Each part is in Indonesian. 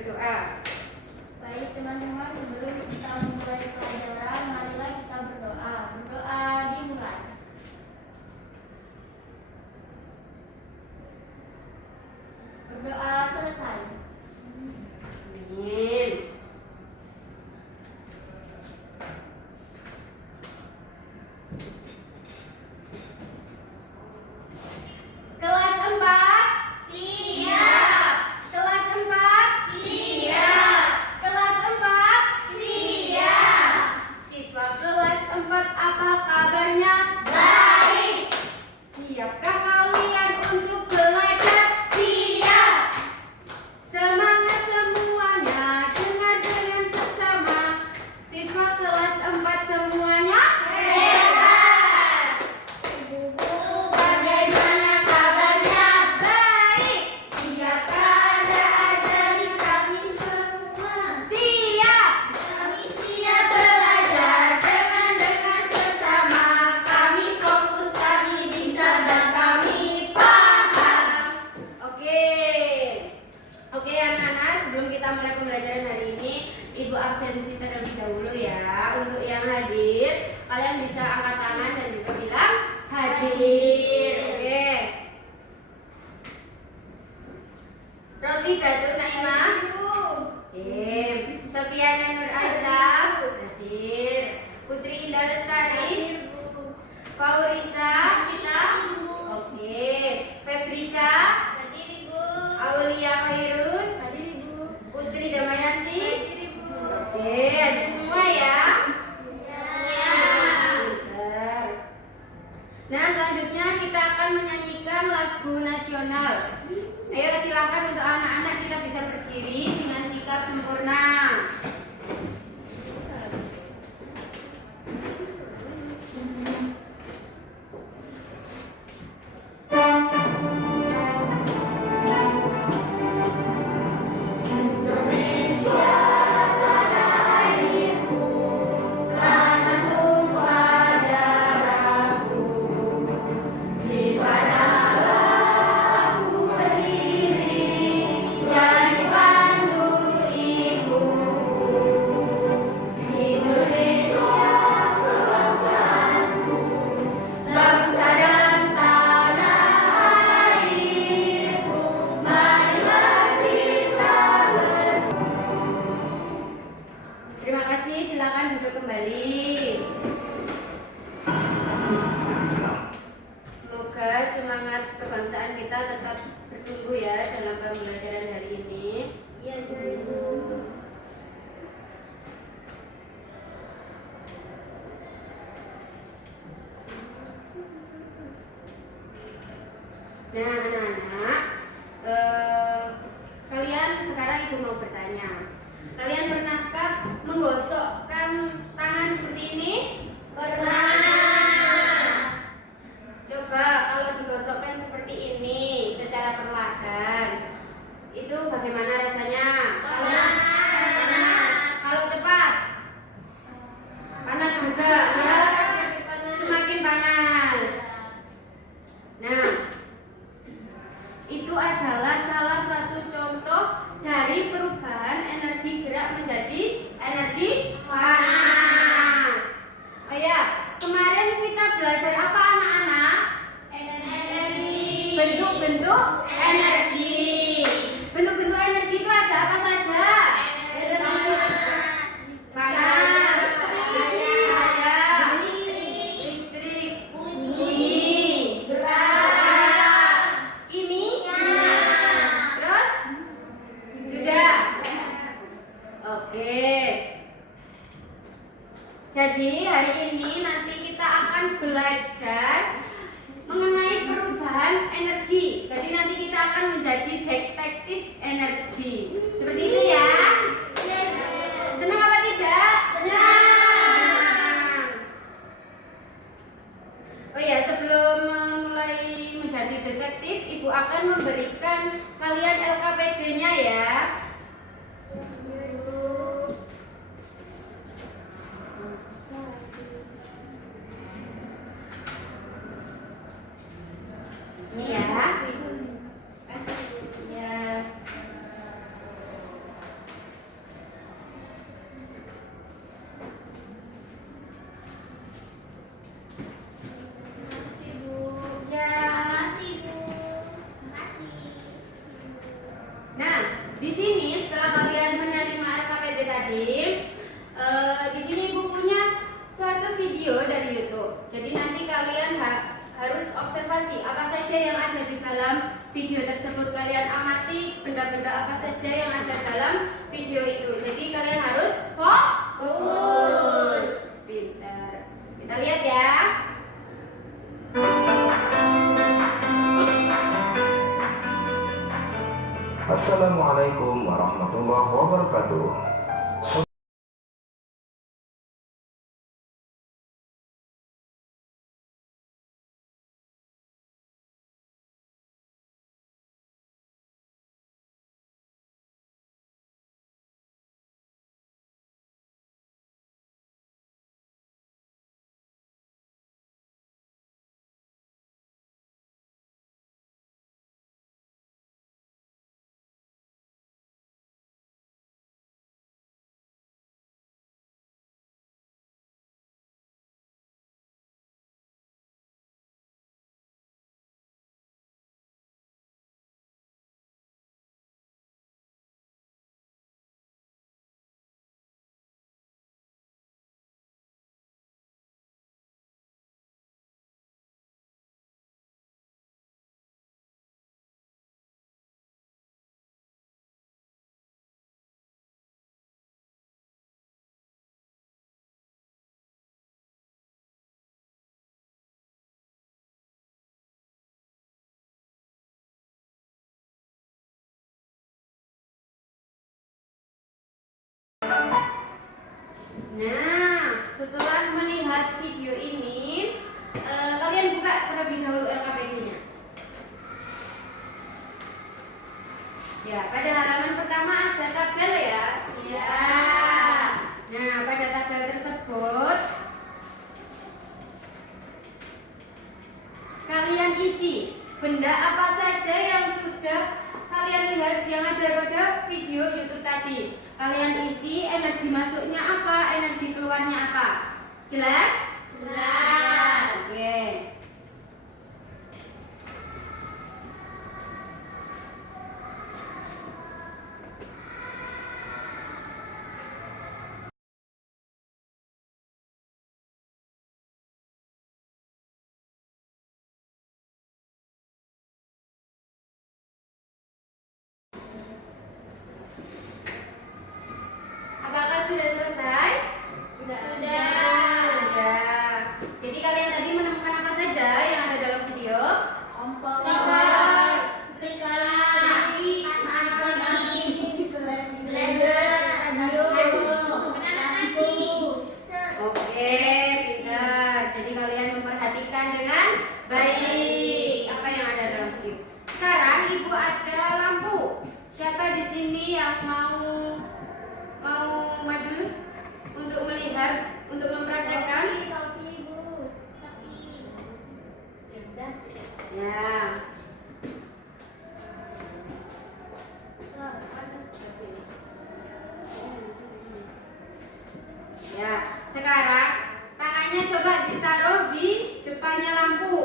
berdoa. Baik teman-teman, sebelum kita mulai pelajaran, marilah kita berdoa. Berdoa dimulai. Berdoa selesai. Amin. Kelas 4 Siap. Kelas 4 Siap. Kelas 4 Siap. Siswa kelas 4, apa kabarnya? Baik. Siapkah kalian untuk belajar? Siap. Semangat semuanya, dengar dengan seksama. Siswa kelas 4 semuanya. Hebat. Ibu-ibu, bagaimana kabarnya? Baik. Siapkah Anda ajari kami semua? Siap. Kami siap belajar dengan sesama. Kami fokus, kami bisa dan kami paham. Oke anak-anak, sebelum kita mulai pembelajaran hari ini, Ibu absensi terlebih dahulu ya. Untuk yang hadir, kalian bisa angkat tangan dan juga bilang hadir. Oke. Rosi Jatuh Naimah. Oke. Sofiana Nur Aisyah hadir. Putri Indah Lestari. Faurisa kita. Oke. Febrika. Aulia Khairun. Putri Damayanti. Oke, hadir semua ya. Pinter. Nah, selanjutnya kita akan menyanyikan lagu nasional. Ayo silakan untuk anak-anak, kita bisa berdiri dengan sikap sempurna. Di sanalah aku berdiri, jadi pandu ibuku. Indonesia kebangsaanku, bangsa dan tanah airku. Marilah kita Terima kasih, silakan duduk kembali. Semoga semangat kebangsaan kita tetap bertumbuh ya dalam pembelajaran hari ini. Iya, Bu. Nah, anak-anak, kalian sekarang Ibu mau bertanya. Kalian pernahkah menggosokkan tangan seperti ini? Pernah. Coba kalau digosokkan seperti ini secara perlahan, itu bagaimana rasanya? Panas. Kalau cepat? Panas juga. Semakin panas. Nah, itu adalah salah satu contoh dari perubahan energi gerak menjadi energi panas. Oh ya, kemarin kita belajar apa anak-anak? Energi. Bentuk-bentuk energi. Bentuk-bentuk energi itu ada apa saja? Panas, cahaya, listrik, bunyi, berat, kimia. Terus? Sudah? Oke. Jadi hari ini nanti kita akan belajar mengenai perubahan energi. Jadi nanti kita akan menjadi detektif energi. Seperti itu ya. Senang apa tidak? Senang. Oh ya, sebelum mulai menjadi detektif, Ibu akan memberikan kalian LKPD-nya ya. Ini ya. Ya. Jadi nanti kalian harus observasi apa saja yang ada di dalam video tersebut. Kalian amati benda-benda apa saja yang ada dalam video itu. Jadi kalian harus fokus. Pintar. Kita lihat ya. Assalamualaikum warahmatullahi wabarakatuh. Nah, setelah melihat video ini, kalian buka terlebih dahulu LKPD-nya. Ya, pada halaman pertama ada tabel ya. Ya. Nah, pada tabel tersebut kalian isi benda apa saja yang sudah kalian lihat yang ada pada video YouTube tadi. Kalian isi energi masuknya apa, energi keluarnya apa. Jelas? Jelas. Oke. Apakah sudah selesai? Sudah. Sudah. Jadi kalian tadi menemukan apa saja yang ada dalam video? Kompor, Stiker, blender, radio, nasi. Oke, pintar. Jadi kalian memperhatikan dengan baik apa yang ada dalam video. Sekarang ibu ada lampu. Siapa di sini yang mau maju untuk melihat, untuk mempraktekkan? Sofi, Bu. Sofi. Ya udah. Ya. Ya, sekarang tangannya coba ditaruh di depannya lampu.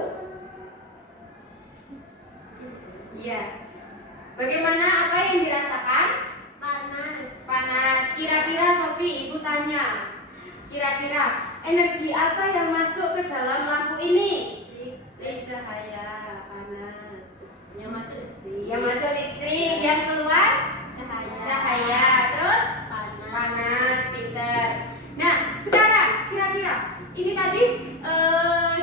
Iya. Bagaimana, apa yang dirasakan? Panas. Panas. Kira-kira Sofi, ibu tanya. Kira-kira energi apa yang masuk ke dalam lampu ini? Cahaya panas yang masuk listrik, Yang masuk listrik, yang keluar cahaya cahaya. Terus panas. panas, pinter. Nah, sekarang kira-kira ini tadi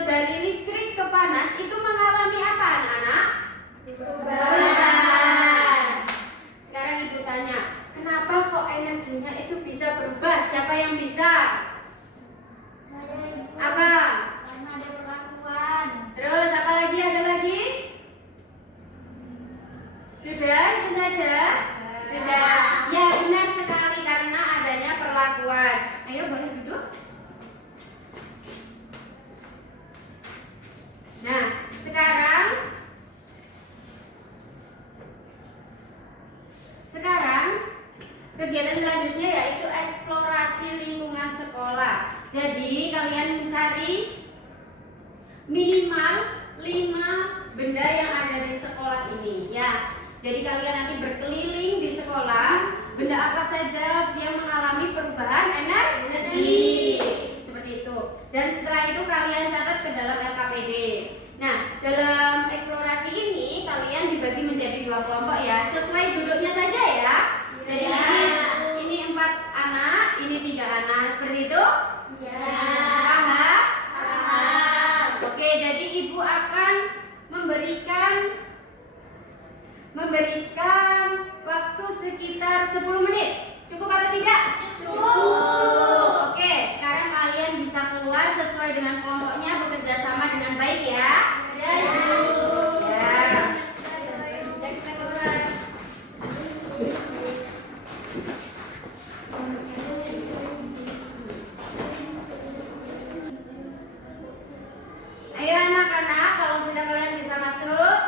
dari listrik ke panas itu mengalami apa, anak-anak? Perubahan. Sekarang ibu tanya, kenapa kok energinya itu bisa berubah? Siapa yang bisa? Saya, Ibu. Apa? Karena ada perlakuan. Terus apa lagi? Ada lagi? Sudah, itu saja? Sudah. Ya, benar sekali karena adanya perlakuan. Ayo boleh duduk. Nah, sekarang kegiatan selanjutnya yaitu eksplorasi lingkungan sekolah. Jadi kalian mencari minimal 5 benda yang ada di sekolah ini ya. Jadi kalian nanti berkeliling di sekolah, benda apa saja yang mengalami perubahan energi. Seperti itu. Dan setelah itu kalian catat ke dalam LKPD. Nah, dalam eksplorasi ini kalian dibagi menjadi 2 kelompok ya, sesuai duduknya saja ya. Jadi ini 4 anak, ini 3 anak, seperti itu? Paham? Oke, jadi ibu akan memberikan waktu sekitar 10 menit. Cukup atau tidak? Cukup. Oke, sekarang kalian bisa keluar sesuai dengan kelompoknya, bekerja sama dengan baik ya. Ya. Ayo anak-anak, kalau sudah kalian bisa masuk.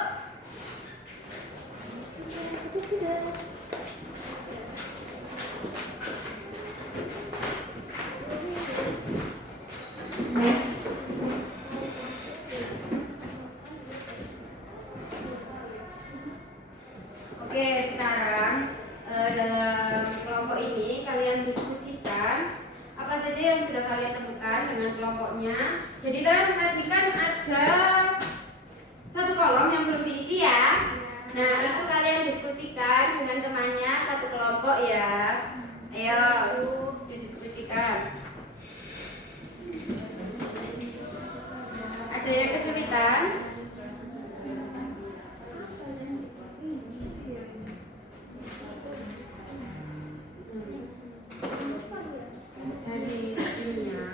Oke, sekarang dalam kelompok ini kalian diskusikan apa saja yang sudah kalian temukan dengan kelompoknya. Jadi tadi kan ada 1 kolom yang belum diisi ya. Nah, itu kalian diskusikan dengan temannya 1 kelompok ya. Ayo, didiskusikan. Ada yang kesulitan? Dari ininya.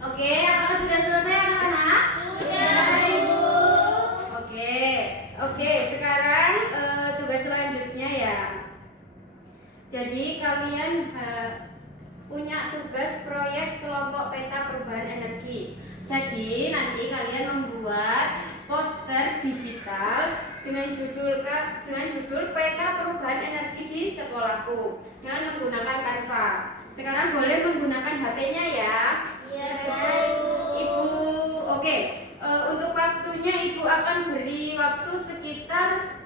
Oke, apakah sudah selesai anak-anak? Sudah, Ibu. Oke, sekarang tugas selanjutnya ya. Jadi kalian punya tugas proyek kelompok peta perubahan energi. Jadi nanti kalian membuat poster digital dengan judul peta perubahan energi di sekolahku dengan menggunakan Canva. Sekarang boleh menggunakan HP-nya ya. Ibu, oke. Untuk waktunya Ibu akan beri waktu sekitar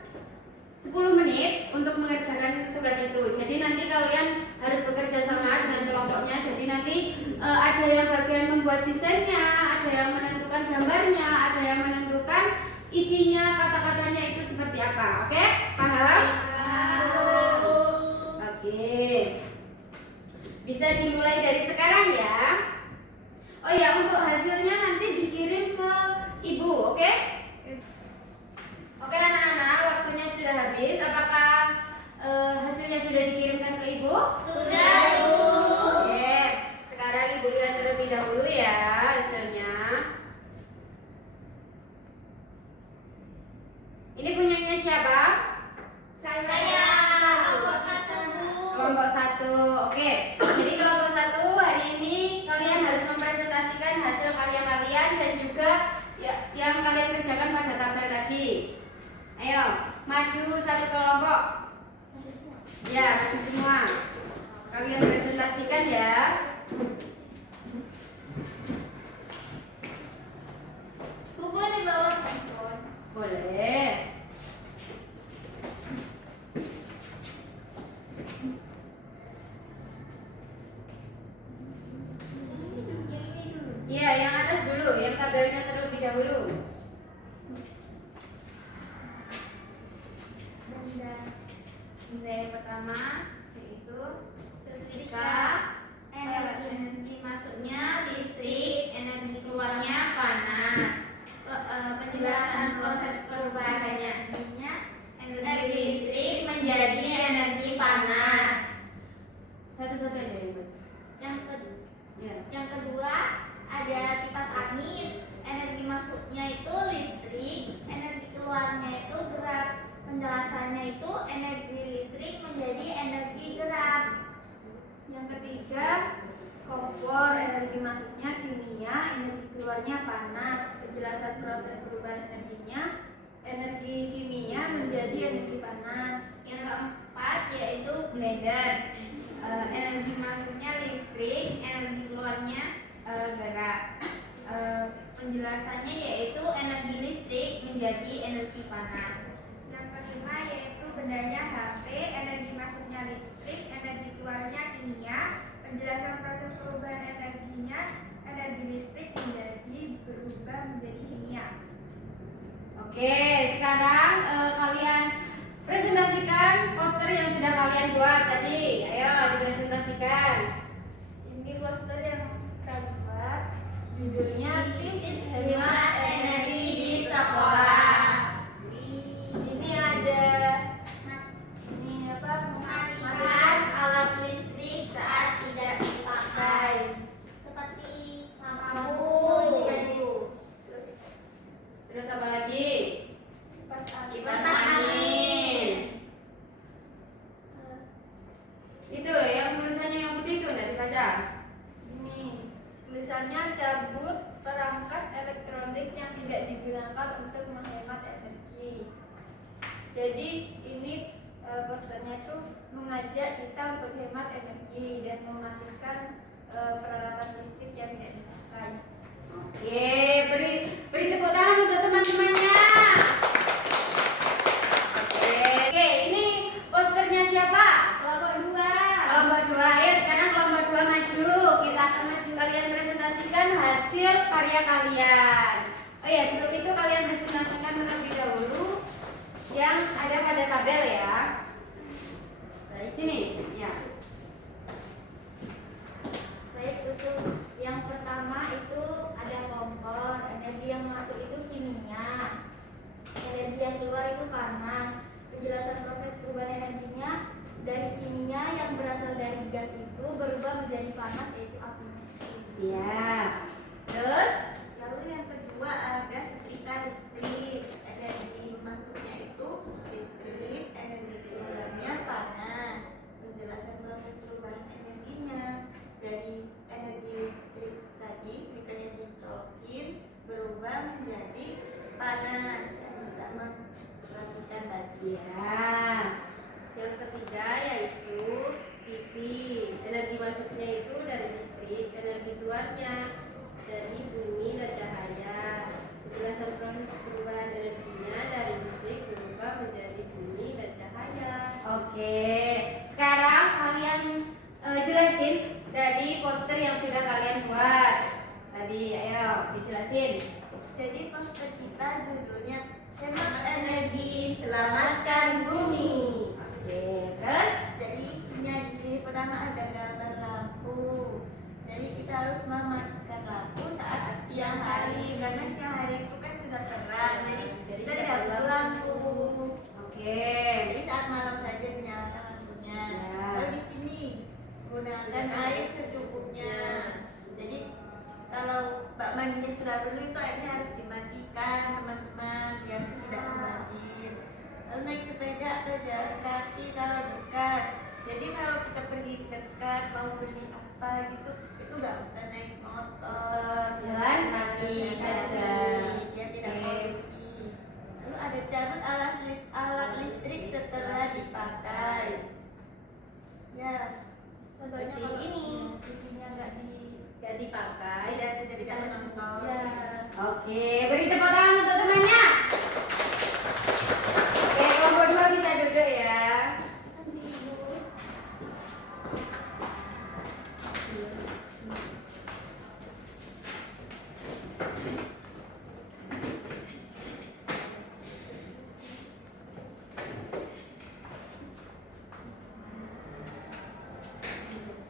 10 menit untuk mengerjakan tugas itu. Jadi nanti kalian harus bekerja sama dengan kelompoknya. Jadi nanti ada yang bagian membuat desainnya, ada yang menentukan gambarnya, ada yang menentukan isinya, kata-katanya itu seperti apa. Oke? Paham? Oke. Bisa dimulai dari sekarang ya. Oh ya, untuk hasilnya nanti dikirim ke Ibu, oke? Oke anak-anak, waktunya sudah habis. Apakah hasilnya sudah dikirimkan ke Ibu? Sudah, Ibu. Oke, sekarang Ibu lihat terlebih dahulu ya hasilnya. Ini punyanya siapa? Saya kelompok 1, Bu. Kelompok 1. Oke. Jadi kelompok 1 hari ini kalian harus mempresentasikan hasil karya kalian dan juga yang kalian kerjakan pada tabel tadi. Ayo, maju 1 kelompok. Ya, maju semua. Kalian presentasikan ya. Bu, boleh bawa handphone? Boleh. Yang ini dulu. Iya, yang atas dulu, yang tabelnya terlebih dahulu. Benda yang pertama yaitu setrika, energi masuknya listrik, energi keluarnya panas. Penjelasan proses perubahannya. energi panas. Satu-satu aja yang buat. Ya. Yang kedua ada kipas angin. Energi masuknya itu listrik, energi keluarnya itu gerak. Penjelasannya itu energi listrik menjadi energi gerak. Yang ketiga, kompor, energi masuknya kimia, energi keluarnya panas. Penjelasan proses perubahan energinya, energi kimia menjadi energi panas. Yang keempat yaitu blender. Energi masuknya listrik, energi keluarnya gerak. Penjelasannya yaitu energi listrik menjadi energi panas. Yang kelima yaitu bendanya HP, energi masuknya listrik, energi keluarnya kimia. Penjelasan proses perubahan energinya, energi listrik berubah menjadi kimia. Oke, sekarang kalian presentasikan poster yang sudah kalian buat tadi. Ayo dipresentasikan. Ini poster yang kita buat, judulnya Tips Hemat Energi di Sekolah. Ini ada Matikan alat listrik saat tidak dipakai, seperti lampu. Terus apa lagi? Kipas angin. angin. Itu yang tulisannya yang putih itu enggak dibaca. Ini tulisannya cabut perangkat elektronik yang tidak digunakan untuk menghemat energi. Jadi ini posternya itu mengajak kita untuk hemat energi dan mematikan peralatan listrik yang tidak dipakai. Oke, beri tepuk tangan untuk teman-temannya. Oke, ini posternya siapa? Kelompok 2. Kelompok 2. Ya, sekarang kelompok 2 maju. Kalian presentasikan hasil karya kalian. Oh ya, sebelum itu kalian presentasikan terlebih dahulu yang ada pada tabel ya. Sini, ya. Baik, untuk yang pertama itu ada kompor. Energi yang masuk itu kimia, energi yang keluar itu panas. Penjelasan proses perubahan energinya, dari kimia yang berasal dari gas itu berubah menjadi panas, yaitu api. Ya. Terus Lalu yang kedua ada setrika listrik. Energi masuknya itu listrik, energi keluarnya panas. Penjelasan proses perubahan energinya, dari energi listrik tadi setrikanya dicolokin berubah menjadi panas yang bisa mematikan baju. ya. Yang ketiga yaitu TV. Energi masuknya itu dari listrik, energi keluarnya dari bumi dan cahaya. Penjelasan proses perubahan energinya dari listrik berubah menjadi bumi dan cahaya. Oke. Sekarang kalian jelasin dari poster yang sudah kalian buat. Tadi ayo dijelasin. Jadi poster kita judulnya Hemat Energi Selamatkan Bumi. Oke, terus Jadi isinya di sini pertama ada gambar lampu. Jadi kita harus mematikan lampu saat siang hari karena siang hari itu kan sudah terang. Jadi kita tidak perlu lampu. oke. Jadi saat malam saja dinyalakan lampunya. Ya. Lalu di sini gunakan air secukupnya. Jadi kalau bak mandinya sudah penuh itu airnya harus dimatikan teman-teman biar tidak membazir. Lalu naik sepeda atau jalan kaki kalau dekat. Jadi kalau kita pergi dekat mau beli apa gitu itu nggak usah naik motor. Jalan kaki saja. Biar tidak Oke. polusi. Lalu ada cabut alat listrik setelah dipakai. Ya, Contohnya seperti kalau ini. TV-nya Nggak dipakai dan sudah tidak menonton. Ya. Oke, beri tepuk tangan untuk temannya. Oke, kelompok 2 bisa duduk ya.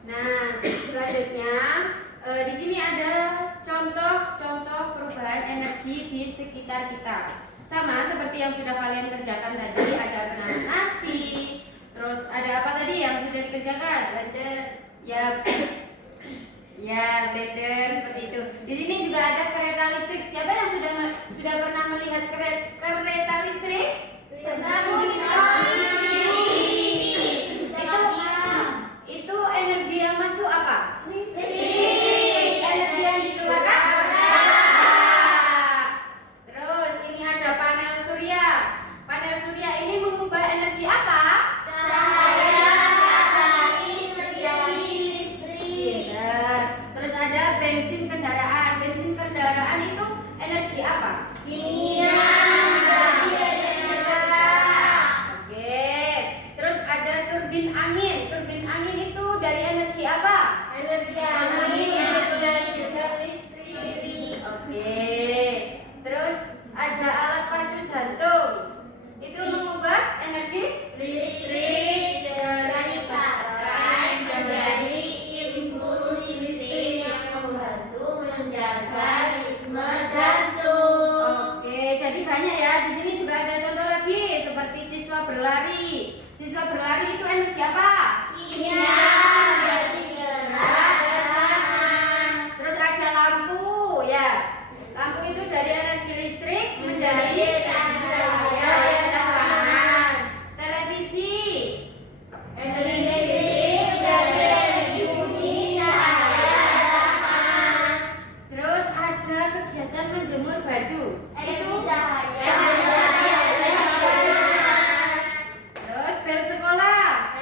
Nah, selanjutnya di sini ada contoh-contoh perubahan energi di sekitar kita. Sama seperti yang sudah kalian kerjakan tadi, ada penanam nasi, terus ada Ya, ya blender seperti itu. Di sini juga ada kereta listrik. Siapa yang sudah pernah melihat kereta listrik? Itu energi yang masuk apa? Listrik. Energi yang dikeluarkan? Terus ini ada panel surya. Panel surya ini mengubah energi apa? Terus ada bensin kendaraan. Bensin kendaraan itu energi apa? Oke. Terus ada turbin angin. Turbin angin itu dari energi apa? Oke. Terus ada alat pacu jantung. Itu mengubah energi Oke, jadi banyak ya. Di sini juga ada contoh lagi seperti siswa berlari. Siswa berlari itu energi apa? Terus ada lampu ya. Lampu itu dari energi listrik menjadi cahaya dan panas. Televisi terus ada kegiatan menjemur baju. Itu terus bel sekolah.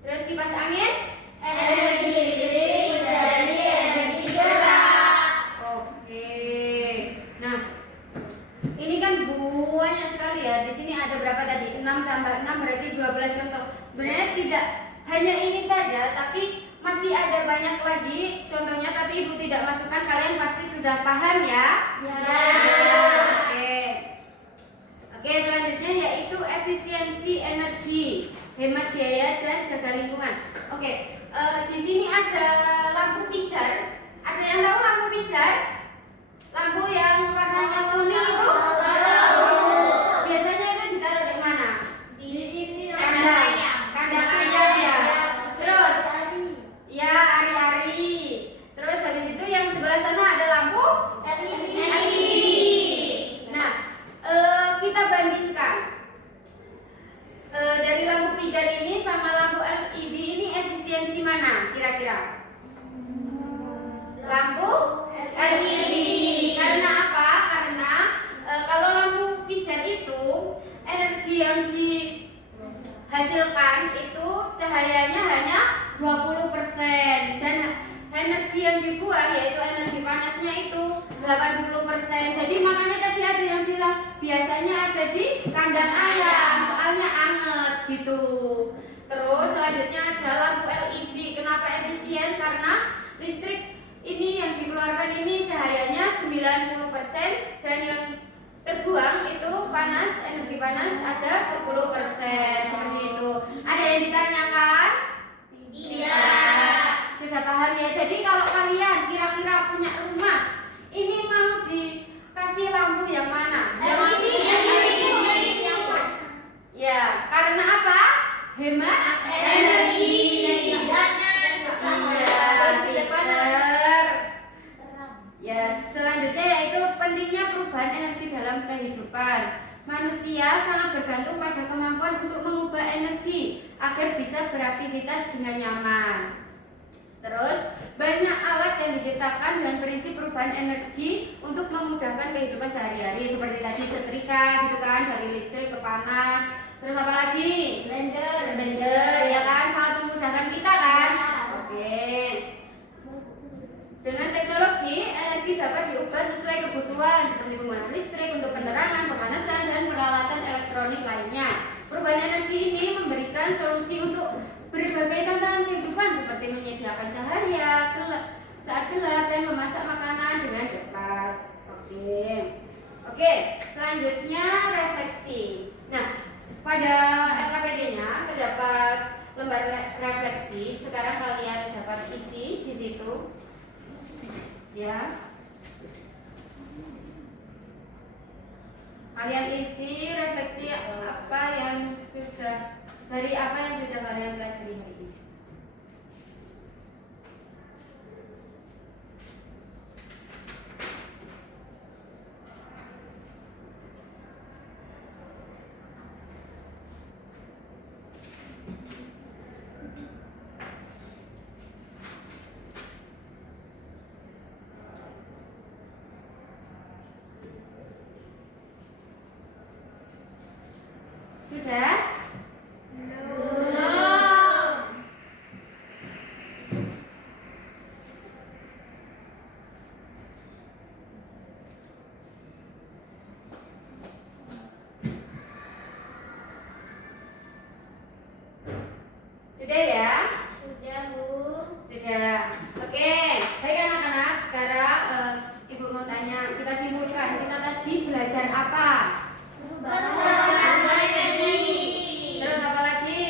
Terus kipas angin. Oke. Nah, ini kan banyak sekali ya. Di sini ada berapa tadi? 6 tambah 6 berarti 12 contoh. Sebenarnya tidak hanya ini saja, tapi masih ada banyak lagi contohnya, tapi Ibu tidak masukkan. Kalian pasti sudah paham ya? Oke. Oke, selanjutnya yaitu efisiensi energi, hemat biaya dan jaga lingkungan. Oke, di sini ada lampu pijar. Ada yang tahu lampu pijar? Lampu yang warnanya kuning itu? Biasanya itu ditaruh di mana? Kandang ayam ya. Terus ya, ari-ari. Terus habis itu yang sebelah sana ada lampu LED. Nah, kita bandingkan dari lampu pijar ini sama lampu LED ini efisiensi mana kira-kira? Lampu LED. Karena apa? Karena kalau lampu pijar itu energi yang dihasilkan itu cahayanya hanya 20% dan energi yang dibuang yaitu energi panasnya itu 80%. Jadi makanya tadi ada yang bilang biasanya ada di kandang ayam soalnya anget gitu. Terus selanjutnya ada lampu LED. Kenapa efisien? Karena listrik ini yang dikeluarkan ini cahayanya 90% dan yang terbuang itu panas, energi panas ada 10%. Seperti itu. Ada yang ditanyakan? Tidak. Sudah paham ya. Jadi kalau kalian kira-kira punya rumah ini mau dikasih lampu yang mana? Ya, karena apa? Hemat energi. Ya, selanjutnya yaitu pentingnya perubahan energi dalam kehidupan. Manusia sangat bergantung pada kemampuan untuk mengubah energi agar bisa beraktivitas dengan nyaman. Terus, banyak alat yang diciptakan dengan prinsip perubahan energi untuk memudahkan kehidupan sehari-hari. Seperti tadi setrika gitu kan, dari listrik ke panas. Terus apa lagi? Blender, ya kan, sangat memudahkan kita kan? Oke. Dengan teknologi, energi dapat diubah sesuai kebutuhan seperti penggunaan listrik untuk penerangan, pemanasan, dan peralatan elektronik lainnya. Perubahan energi ini memberikan solusi untuk berbagai tantangan kehidupan seperti menyediakan cahaya saat gelap dan memasak makanan dengan cepat. Oke, selanjutnya refleksi. Nah, pada LKPD-nya terdapat lembar refleksi. Sekarang kalian dapat isi di situ. Ya, kalian isi refleksi apa yang sudah dari apa yang sudah kalian pelajari hari ini? Sudah? Sudah ya? Sudah, Bu. Sudah. Oke, baik anak-anak. Sekarang Ibu mau tanya, kita simpulkan. Kita tadi belajar apa? Terus apa lagi?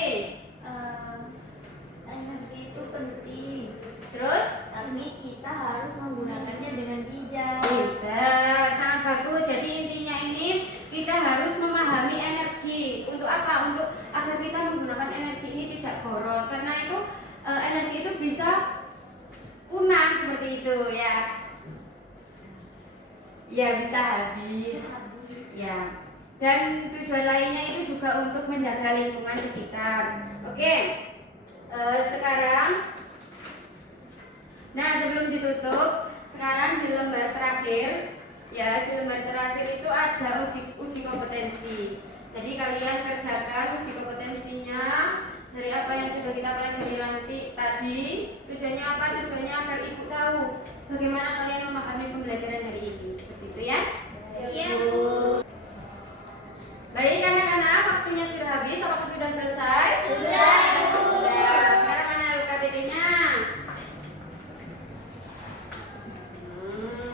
Energi itu penting, Terus? tapi kita harus menggunakannya dengan bijak. Pinter, sangat bagus. Jadi intinya ini kita harus memahami energi. Untuk apa? Untuk agar kita menggunakan energi ini tidak boros. Karena itu energi itu bisa punah seperti itu ya. Ya bisa habis. Ya. Dan tujuan lainnya itu juga untuk menjaga lingkungan sekitar. Oke. Sekarang nah, sebelum ditutup, sekarang di lembar terakhir, ya di lembar terakhir itu ada uji kompetensi. Jadi kalian kerjakan uji kompetensinya dari apa yang sudah kita pelajari nanti tadi. Tujuannya apa? Tujuannya agar ibu tahu bagaimana kalian memahami pembelajaran hari ini. Seperti itu ya? Iya, Bu. Baik anak-anak, waktunya sudah habis. Apakah sudah selesai? Sudah, Bu. Sudah. Sekarang mana UKTD-nya?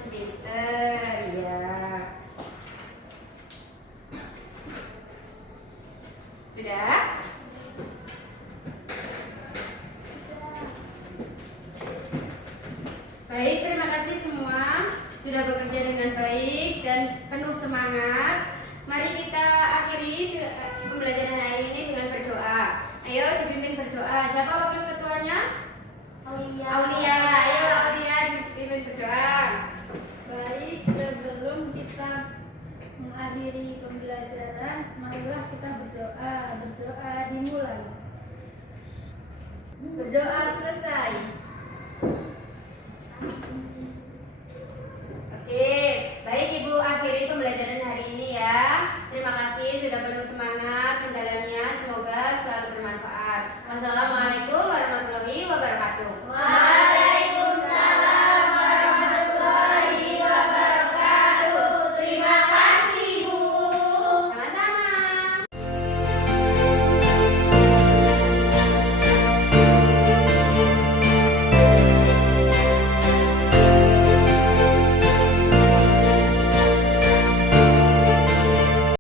Pinter ya. Sudah? Baik, terima kasih semua sudah bekerja dengan baik dan penuh semangat. Mari kita akhiri pembelajaran hari ini dengan berdoa. Ayo dipimpin berdoa. Siapa wakil ketuanya? Aulia. Aulia. Ayo Aulia dipimpin berdoa. Baik, sebelum kita mengakhiri pembelajaran, marilah kita berdoa. Berdoa dimulai. Berdoa selesai. Oke.